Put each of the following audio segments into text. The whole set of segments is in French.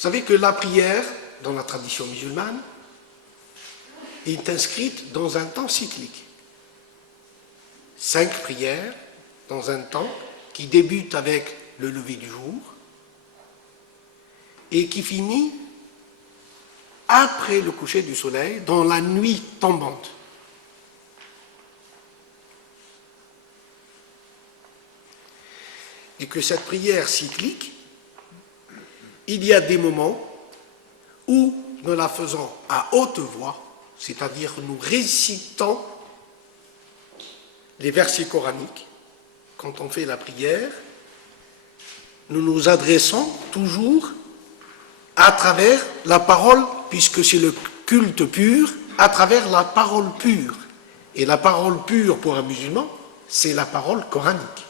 savez que la prière, dans la tradition musulmane, est inscrite dans un temps cyclique. 5 prières dans un temps qui débute avec le lever du jour et qui finit après le coucher du soleil, dans la nuit tombante. Et que cette prière cyclique, il y a des moments où nous la faisons à haute voix, c'est-à-dire nous récitons les versets coraniques. Quand on fait la prière, nous nous adressons toujours à travers la parole, puisque c'est le culte pur, à travers la parole pure. Et la parole pure pour un musulman, c'est la parole coranique,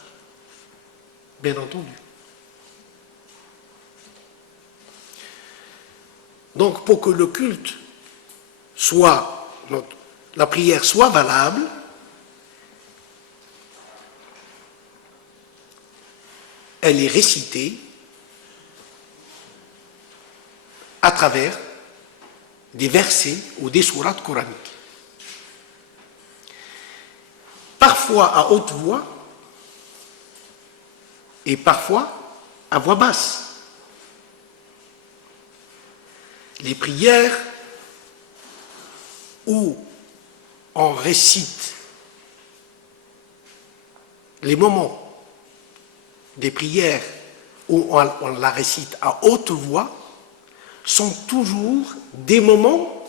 bien entendu. Donc pour que le culte soit, la prière soit valable, elle est récitée à travers des versets ou des sourates coraniques. Parfois à haute voix et parfois à voix basse. Les prières où on récite, les moments des prières où on la récite à haute voix sont toujours des moments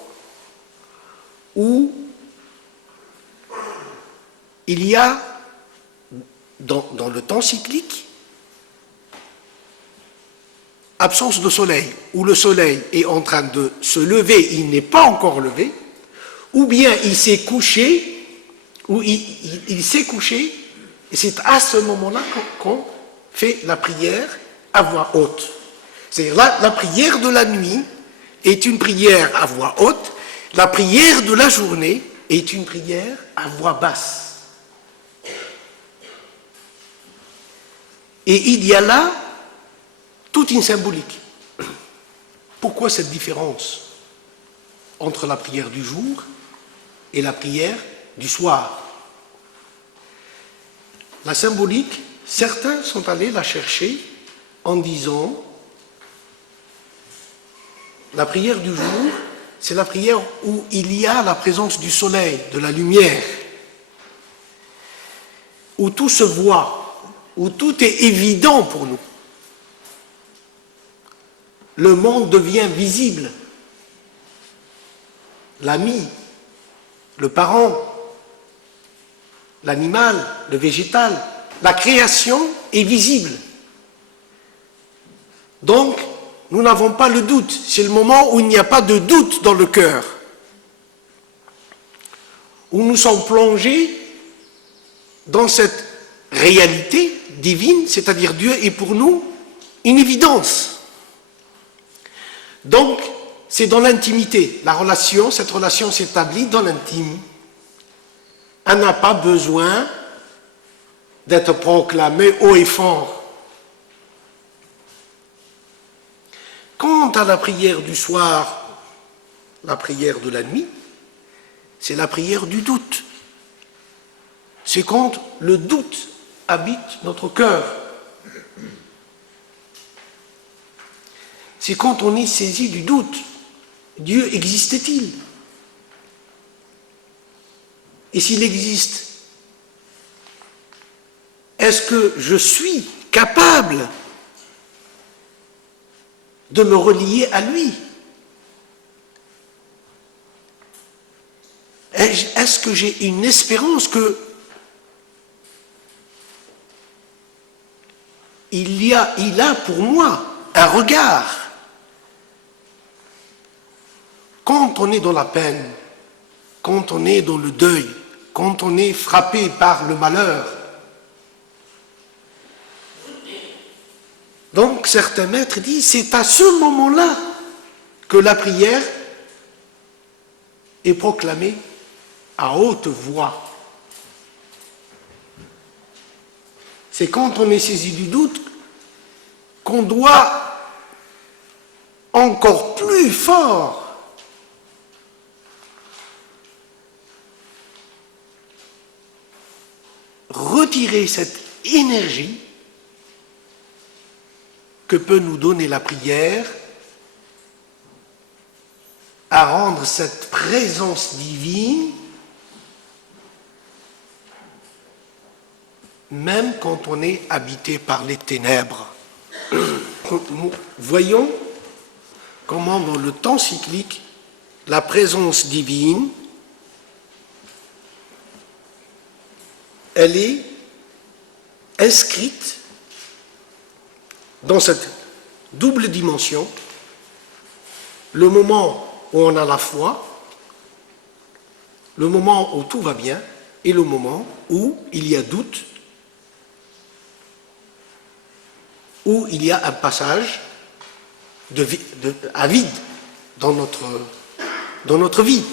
où il y a, dans le temps cyclique, absence de soleil, où le soleil est en train de se lever, il n'est pas encore levé, ou bien il s'est couché, ou il s'est couché, et c'est à ce moment-là qu'on fait la prière à voix haute. C'est-à-dire la prière de la nuit est une prière à voix haute, la prière de la journée est une prière à voix basse. Et il y a là toute une symbolique. Pourquoi cette différence entre la prière du jour et la prière du soir? La symbolique, certains sont allés la chercher en disant la prière du jour, c'est la prière où il y a la présence du soleil, de la lumière, où tout se voit, où tout est évident pour nous. Le monde devient visible. L'ami, le parent, l'animal, le végétal, la création est visible. Donc, nous n'avons pas le doute. C'est le moment où il n'y a pas de doute dans le cœur. Où nous sommes plongés dans cette réalité divine, c'est-à-dire Dieu est pour nous une évidence. Donc, c'est dans l'intimité. Cette relation s'établit dans l'intime. Elle n'a pas besoin d'être proclamée haut et fort. Quant à la prière du soir, la prière de la nuit, c'est la prière du doute. C'est quand le doute habite notre cœur. C'est quand on est saisi du doute. Dieu existe-t-il? Et s'il existe, est-ce que je suis capable de me relier à lui? Est-ce que j'ai une espérance que il a pour moi un regard? Quand on est dans la peine, quand on est dans le deuil, quand on est frappé par le malheur, donc certains maîtres disent, c'est à ce moment-là que la prière est proclamée à haute voix. C'est quand on est saisi du doute qu'on doit encore plus fort retirer cette énergie que peut nous donner la prière à rendre cette présence divine, même quand on est habité par les ténèbres. Nous voyons comment dans le temps cyclique, la présence divine, elle est inscrite dans cette double dimension, le moment où on a la foi, le moment où tout va bien, et le moment où il y a doute, où il y a un passage à vide dans notre vie.